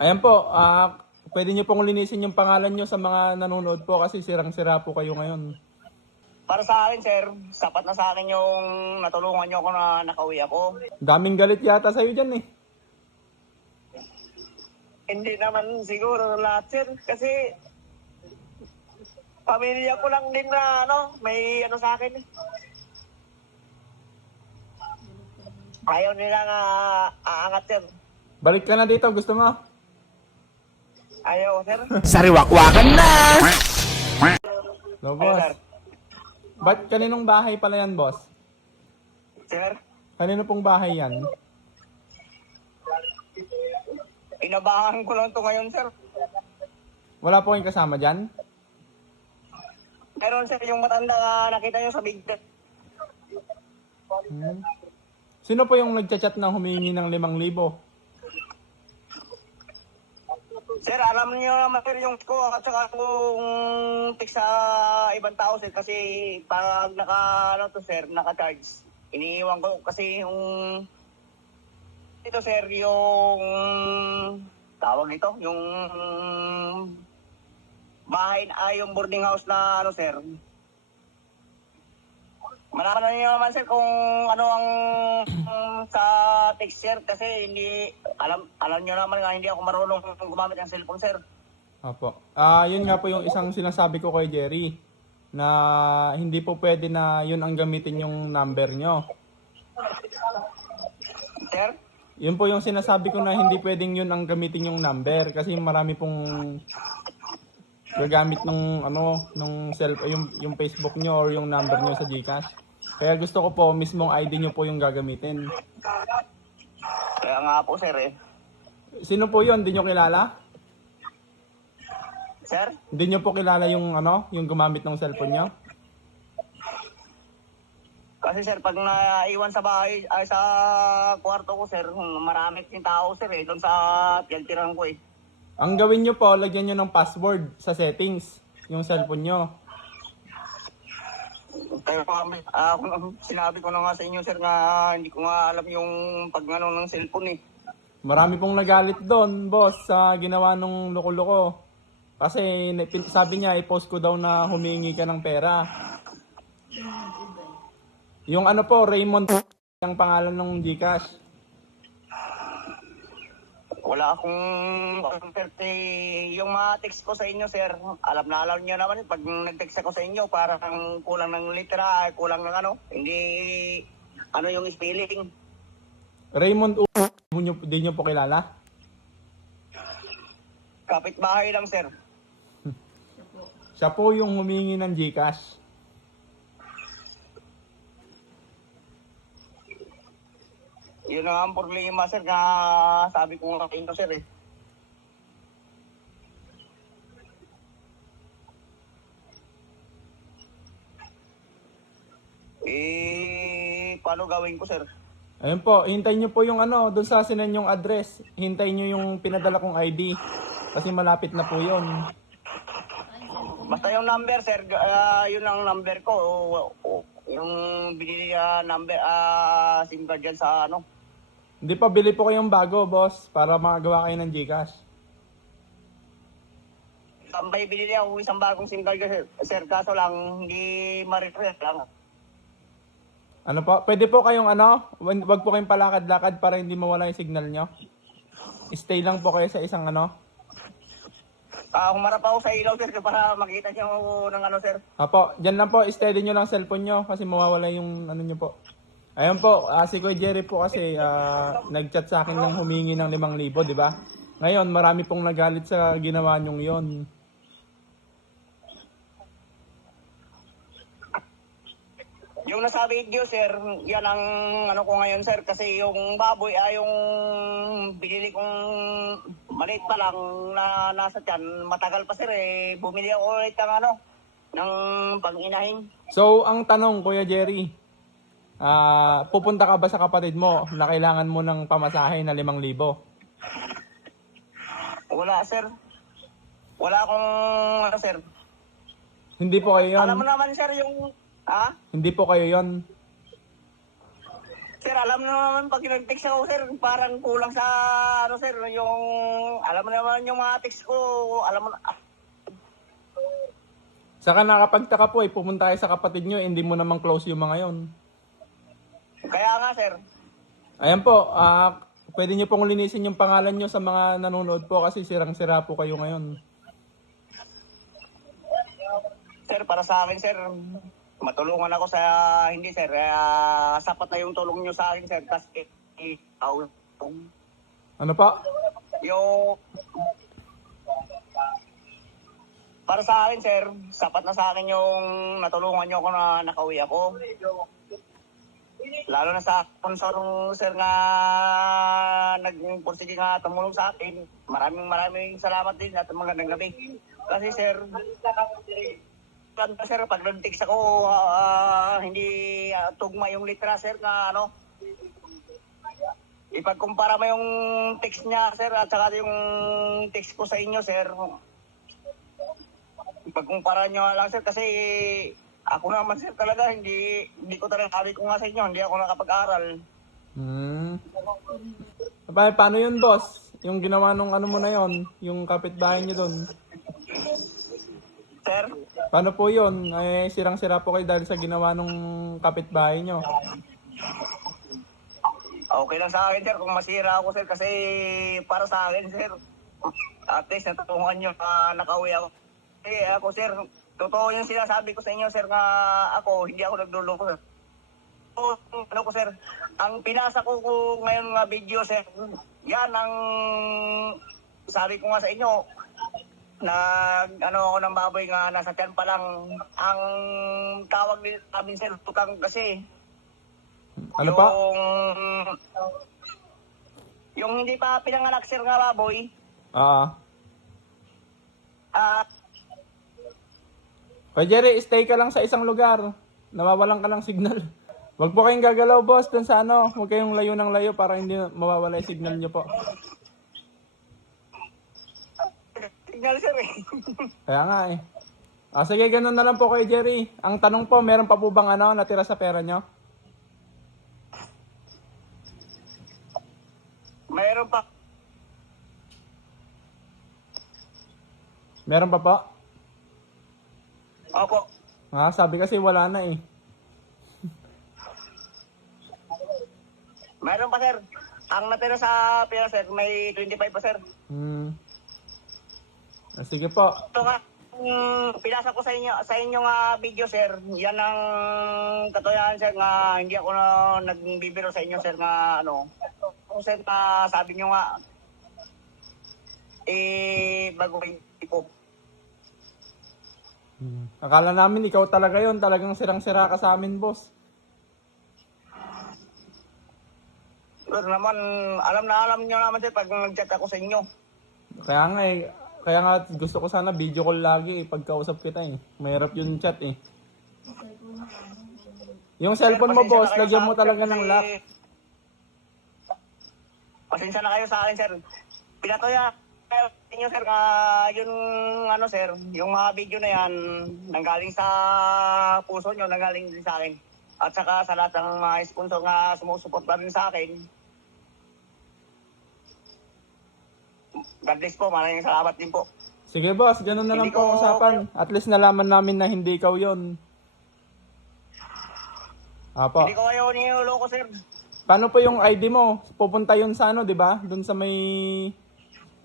Ayan po, pwede niyo pong linisin yung pangalan niyo sa mga nanonood po kasi sirang-sira po kayo ngayon. Para sa akin, sir, sapat na sa akin yung natulungan nyo ako na nakauwi ako. Daming galit yata sa'yo dyan eh. Hindi naman siguro lahat, sir, kasi pamilya ko lang din na may ano sa akin. Ayaw nila nga aangat, sir. Balik ka na dito, gusto mo? Ayaw, sir. Sariwakwakan na! No, Ayaw, boss. sir. Ba't kaninong bahay pala yan, boss? Sir, Kanino pong bahay yan? inabangan ko lang to ngayon, sir. Wala po kayong kasama dyan? Meron, sir, yung matanda na nakita nyo sa big deck. Sino po yung nagchat-chat na humingi ng 5,000? Sir, alam niyo naman, sir, yung ko at saka kung text sa ibang tao, sir, kasi pag naka-charge, iniiwan ko kasi yung ito, sir, yung tawag nito, yung bahay ay yung boarding house na sir. Malaman na niyo naman, sir, kung ano ang sa text, sir, kasi hindi alam niyo naman nga hindi ako marunong gumamit ng cellphone, sir. Opo. Yun nga po yung isang sinasabi ko kay Jerry na hindi po pwede na yun ang gamitin yung number nyo. Sir? Yun po yung sinasabi ko na hindi pwedeng yun ang gamitin yung number kasi marami pong gagamit nung yung Facebook nyo or yung number nyo sa GCash. Kaya gusto ko po mismong ID nyo po yung gagamitin. Kaya nga po, sir, eh. Sino po yun? Hindi nyo kilala? Sir? Hindi nyo po kilala yung yung gumamit ng cellphone nyo? Kasi, sir, pag naiwan sa bahay, ay sa kwarto ko, sir, marami yung tao, sir, eh. Doon sa tiyaltiran ko, eh. Ang gawin nyo po, lagyan nyo ng password sa settings yung cellphone nyo. Kaya sinabi ko na nga sa inyo, sir, nga hindi ko nga alam yung ng cellphone, eh. Marami pong nagalit doon, boss, sa ginawa nung loko-loko. Kasi sabi niya, i-post ko daw na humingi ka ng pera. Yung po, Raymond ang pangalan ng GCash. Wala akong sir, yung mga text ko sa inyo, sir, alam na alam niyo naman, pag nag-text ako sa inyo, parang kulang ng litera, kulang ng hindi, yung spelling. Raymond di nyo po kilala? Kapitbahay lang, sir. Siya po yung humingi ng GCash. Yun ang problema, sir, na sabi ko nga kayo, sir, eh. Paano gawin ko, sir? Ayun po, hintayin nyo po yung doon sa sinend yung address. Hintayin nyo yung pinadala kong ID. Kasi malapit na po yun. Basta yung number, sir, yun ang number ko. Yung binili number, SIM card dyan sa Hindi pa, bili po kayong bago, boss, para makagawa kayo ng GCash. May binili ako isang bagong SIM card, sir, kaso lang hindi ma-refresh lang. Ano po? Pwede po kayong wag po kayong palakad-lakad para hindi mawala yung signal nyo. Stay lang po kayo sa isang Humarap ako sa ilaw, sir, para makita niyo ng sir. Apo, dyan lang po, steady nyo lang cellphone nyo kasi mawawala yung nyo po. Ayun po, si Kuya Jerry po kasi nag-chat sa akin ng humingi ng 5,000, di ba? Ngayon, marami pong nagalit sa ginawa nyong yon. Yung nasa video, sir, yan ang ko ngayon, sir, kasi yung baboy ay yung binili kong maliit pa lang na nasa tiyan, matagal pa, sir, eh. Bumili ako ulit ng pang-inahin. So, ang tanong, Kuya Jerry, pupunta ka ba sa kapatid mo na kailangan mo ng pamasahe na 5,000? Wala, sir. Wala akong, sir. Hindi po kayo yon. Alam mo naman, sir, yung, Hindi po kayo yon. Sir, Sir, alam mo naman pag nag-text ako, sir, parang kulang sa, ano, sir, yung, alam mo naman yung mga text ko, alam mo na, Saka nakapagtaka po pumunta kayo sa kapatid nyo, hindi mo naman close yung mga yon. kaya nga, sir. Ayan po, pwede nyo pong linisin yung pangalan nyo sa mga nanonood po kasi sirang-sira po kayo ngayon. Sir, para sa akin, sir, matulungan ako sa, hindi, sir, sapat na yung tulong nyo sa akin, sir, kasi, Ano pa? yung, para sa akin, sir, sapat na sa akin yung natulungan nyo ako na nakauwi ako. Lalo na sa sponsor, sir, nga nagpursige nga tumulong sa akin. Maraming salamat din at magandang gabi. Kasi, sir, pag nag-text ako, hindi tugma yung litra, sir, na ano, ipagkumpara mo yung text niya, sir, at saka yung text ko sa inyo, sir. Ipagkumpara nyo lang, sir, kasi ako naman, sir, talaga, hindi ko talaga sabi ko nga sa inyo, hindi ako nakapag-aral. Paano yun, boss? Yung ginawa nung ano mo na yon, yung kapitbahay nyo doon. Sir, Paano po yun? Sirang-sira po kayo dahil sa ginawa nung kapitbahay nyo. okay lang sa akin, sir, kung masira ako, sir, kasi para sa akin, sir, at least natulungan nyo na nakauwi ako. Ako, sir, totoo yung sinasabi ko sa inyo, sir, nga ako, hindi ako nagluloko, sir. Ano ko, sir, ang pinasa ko ngayon nga video, sir, yan ang sabi ko nga sa inyo, ano ako ng baboy nga nasa tiyan pa lang, ang tawag namin, sir, tutang kasi. Ano pa? Yung hindi pa pinanganak, sir, nga baboy, Kaya Jerry, stay ka lang sa isang lugar. Nawawalan ka ng signal. Huwag po kayong gagalaw, boss, dun sa ano. Huwag kayong layo ng layo para hindi mawawala yung signal nyo po. signal, sir, eh. Kaya nga eh. Sige, ganun na lang po kay Jerry. Ang tanong po, meron pa po bang ano, natira sa pera nyo? Mayroon pa. Meron pa po? Opo. Sabi kasi wala na eh. Mayroon pa, sir. Ang natira sa pera, sir, may 25 pa, sir. Sige po. Ito nga, pinasa ko sa inyo nga video, sir. Yan ang katotohanan, sir, nga hindi ako na nagbibiro sa inyo, sir, nga ano. Kung, sir, na sabi nyo nga, baguhin ko. Akala namin ikaw talaga yon, talagang sirang-sira ka sa amin, boss. Pero naman, alam nyo naman, sir, pag nag-chat ako sa inyo. Kaya nga eh, kaya nga gusto ko sana video call lagi pagkausap kita eh. Mahirap yung chat eh. Yung cellphone mo, boss, lagyan mo talaga ng lock. Pasensya na kayo sa akin, sir. Pinatoya inyo, sir, yung ano, sir, yung mga video na yan, nanggaling sa puso nyo, nanggaling din sa akin. At saka sa lahat ng mga sponsor nga sumusuporta rin sa akin. God bless po, maraming salamat din po. Sige boss, ganun na lang po ang usapan. At least nalaman namin na hindi ikaw yon. Apo. Hindi ko kayo niloloko, sir. Paano po yung ID mo? Pupunta yun sa ano, di ba? Doon sa may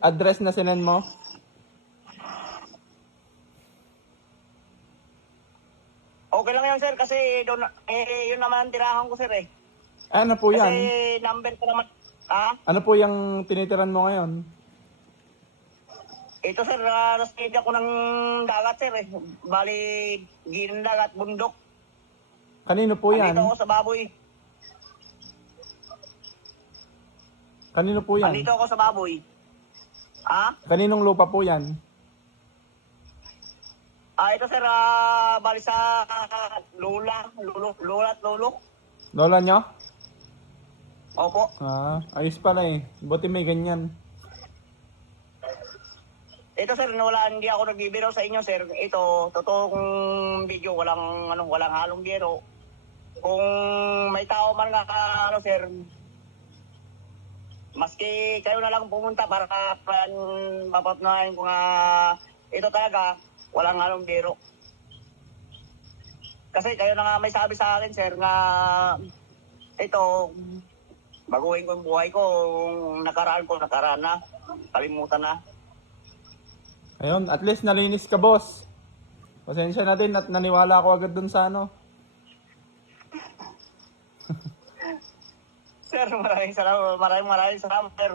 address na sinend mo? Okay lang yun, sir, kasi doon, yun naman ang tirahan ko, sir, eh. Ano po yan? Kasi number ko naman, Ano po yung tinitiran mo ngayon? ito, sir, nasa stage ako ng dagat, sir, eh. Bali, ginang dagat, bundok. Kanino po yan? Andito ako sa baboy. Kanino po yan? Andito ako sa baboy. Kaninong lupa po yan? Ito, sir, bali sa lola at lolo. Lola nyo? Opo. Ayos pala eh. Buti may ganyan. Ito, sir, hindi ako nagbibiro sa inyo, sir. Ito, totoong video, walang halong biro. kung may tao man nga ano sir, maski kayo na lang pumunta para mapatunayan ko nga ito talaga, walang anong biro. Kasi kayo na nga may sabi sa akin sir nga ito, baguhin ko yung buhay ko, kung nakaraan na, kalimutan na. Ayun, at least nalinis ka, boss. Pasensya na din at naniwala ako agad dun sa ano. Sir, maraming salamat sir.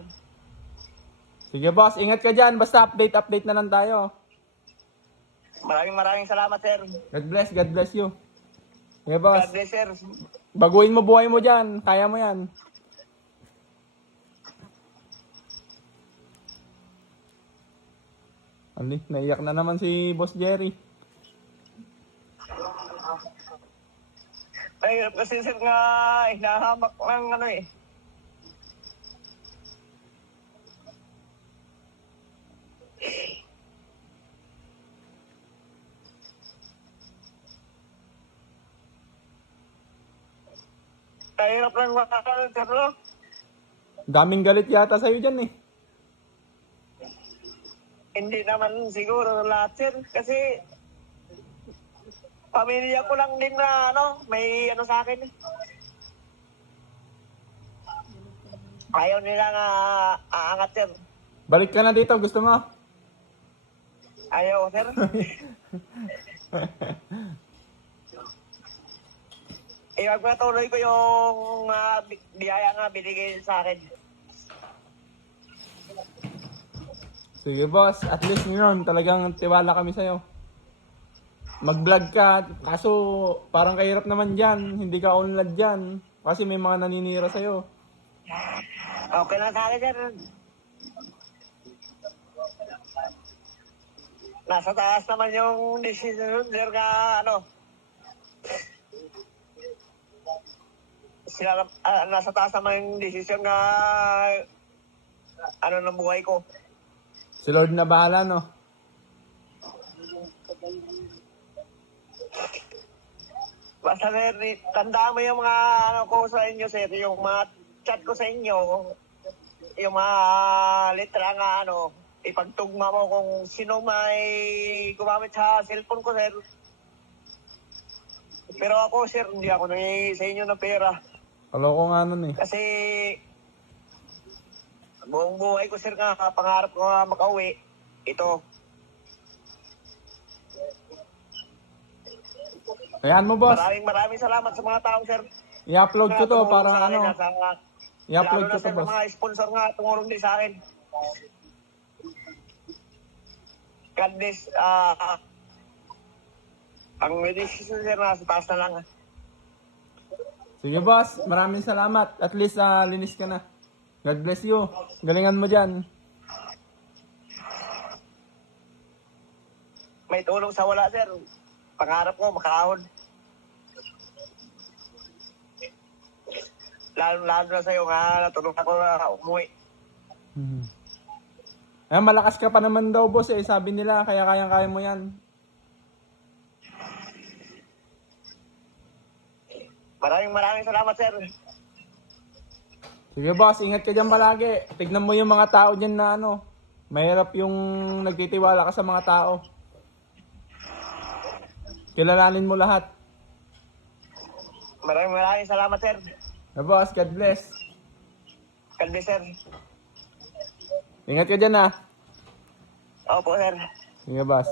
Sige, boss, ingat ka dyan. Basta update na lang tayo. Maraming salamat sir. God bless you. Sige, boss. God bless sir. Baguhin mo buhay mo dyan. Kaya mo yan. Ali, naiyak na naman si Boss Jerry. Ay, kasi sir nga, hinahamak lang ano eh. Hirap lang makakaroon sir, no? Daming galit yata sa'yo dyan eh. Hindi naman siguro lahat sir, kasi pamilya ko lang din na ano, may ano sa akin. Ayaw nila nga aangat sir. Balik ka na dito, gusto mo? Ayaw sir. Ipagpatuloy ko yung biyaya nga binigay sa akin. Sige boss, at least ngayon talagang tiwala kami sa'yo. Mag-vlog ka, kaso parang kahirap naman dyan, hindi ka unlad dyan. Kasi may mga naninira sa'yo. Okay lang sa akin sir. Nasa taas naman yung decision sir nga ano. Nasa taas naman yung decision nga ano ng buhay ko. Si Lord na bahala, no? Basta sir, tandaan mo yung mga ano ko sa inyo sir, yung mga chat ko sa inyo, yung mga letra nga ano, ipagtugma mo kung sino may gumamit sa cellphone ko sir. Pero ako sir, hindi ako nangyay sa inyo ng pera. Kaloko nga nun eh. Kasi buong buhay ko sir nga, pangarap ko nga makauwi. Ito. Ayan mo boss, Maraming salamat sa mga taong sir. i-upload ko to Tumulong para sa akin, ano. I-upload lalo ko na to sir, boss. mga sponsor nga tumulong din sa akin. God bless. Ang medicine sir na sa taas na lang. Sige boss, maraming salamat. At least linis ka na. God bless you. Galingan mo dyan. May tulong sa wala sir. Pangarap ko makahon. Lalo na sa'yo nga, natulong ako na umuwi. Ayan, malakas ka pa naman daw boss eh. Sabi nila, kaya kayang-kaya mo yan. Maraming salamat sir. Sige boss, ingat ka dyan palagi. Tignan mo yung mga tao dyan na ano. Mahirap yung nagtitiwala ka sa mga tao. Kilalanin mo lahat. Maraming salamat sir. Boss, God bless. God bless sir. Ingat ka dyan ah. Opo sir. Sige boss.